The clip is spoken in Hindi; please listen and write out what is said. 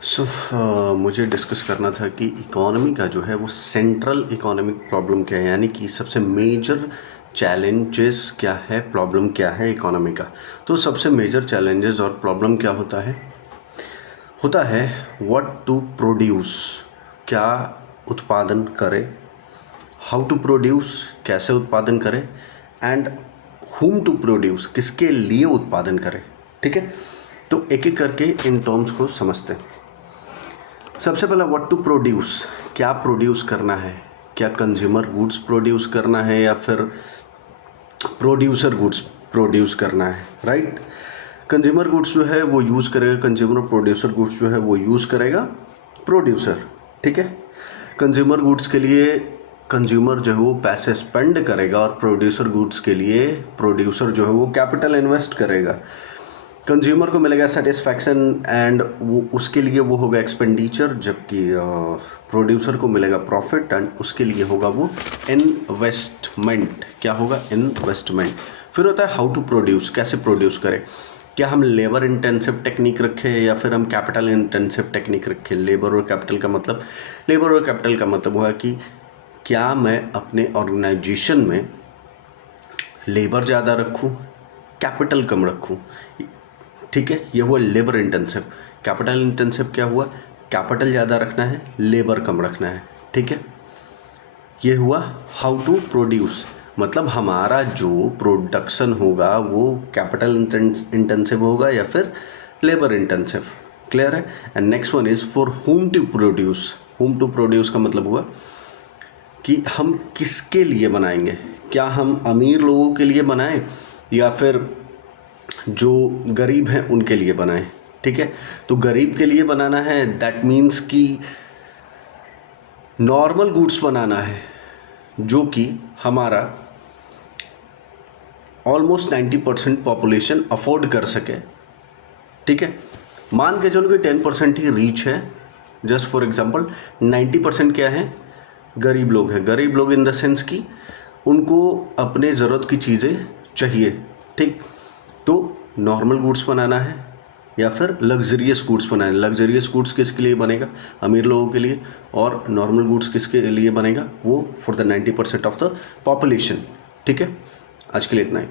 मुझे डिस्कस करना था कि इकोनॉमी का जो है वो सेंट्रल इकोनॉमिक प्रॉब्लम क्या है, यानी कि सबसे मेजर चैलेंजेस क्या है, प्रॉब्लम क्या है इकोनॉमी का। तो सबसे मेजर चैलेंजेस और प्रॉब्लम क्या होता है व्हाट टू प्रोड्यूस, क्या उत्पादन करें, हाउ टू प्रोड्यूस, कैसे उत्पादन करें, एंड हुम टू प्रोड्यूस, किसके लिए उत्पादन करें। ठीक है, तो एक एक करके इन टर्म्स को समझते हैं। सबसे पहला व्हाट टू प्रोड्यूस, क्या प्रोड्यूस करना है, क्या कंज्यूमर गुड्स प्रोड्यूस करना है या फिर प्रोड्यूसर गुड्स प्रोड्यूस करना है। राइट, कंज्यूमर गुड्स जो है वो यूज़ करेगा कंज्यूमर, प्रोड्यूसर गुड्स जो है वो यूज़ करेगा प्रोड्यूसर। ठीक है, कंज्यूमर गुड्स के लिए कंज्यूमर जो है वो पैसे स्पेंड करेगा और प्रोड्यूसर गुड्स के लिए प्रोड्यूसर जो है वो कैपिटल इन्वेस्ट करेगा। कंज्यूमर को मिलेगा सेटिस्फैक्शन एंड वो उसके लिए वो होगा एक्सपेंडिचर, जबकि प्रोड्यूसर को मिलेगा प्रॉफिट एंड उसके लिए होगा वो इन्वेस्टमेंट। क्या होगा? इन्वेस्टमेंट। फिर होता है हाउ टू प्रोड्यूस, कैसे प्रोड्यूस करें। क्या हम लेबर इंटेंसिव टेक्निक रखें या फिर हम कैपिटल इंटेंसिव टेक्निक रखें। लेबर और कैपिटल का मतलब हुआ कि क्या मैं अपने ऑर्गेनाइजेशन में लेबर ज़्यादा रखूँ, कैपिटल कम रखूँ। ठीक है, ये हुआ लेबर इंटेंसिव। कैपिटल इंटेंसिव क्या हुआ? कैपिटल ज़्यादा रखना है, लेबर कम रखना है। ठीक है, ये हुआ हाउ टू प्रोड्यूस, मतलब हमारा जो प्रोडक्शन होगा वो कैपिटल इंटेंसिव होगा या फिर लेबर इंटेंसिव। क्लियर है? And next one is for home to produce. Home to produce का मतलब हुआ कि हम किसके लिए बनाएंगे। क्या हम अमीर लोगों के लिए बनाएं या फिर जो गरीब हैं उनके लिए बनाएं। ठीक है, तो गरीब के लिए बनाना है, दैट मीन्स कि नॉर्मल गुड्स बनाना है जो कि हमारा ऑलमोस्ट 90% पॉपुलेशन अफोर्ड कर सके। ठीक है, मान के चलो कि 10% ही रीच है। जस्ट फॉर एग्जांपल 90% क्या है? गरीब लोग हैं। गरीब लोग इन द सेंस कि उनको अपने ज़रूरत की चीज़ें चाहिए। ठीक, तो नॉर्मल गुड्स बनाना है या फिर लग्जरियस गुड्स बनाना है। लग्जरियस गुड्स किसके लिए बनेगा? अमीर लोगों के लिए। और नॉर्मल गुड्स किसके लिए बनेगा? वो for the 90% of the population. ठीक है, आज के लिए इतना ही।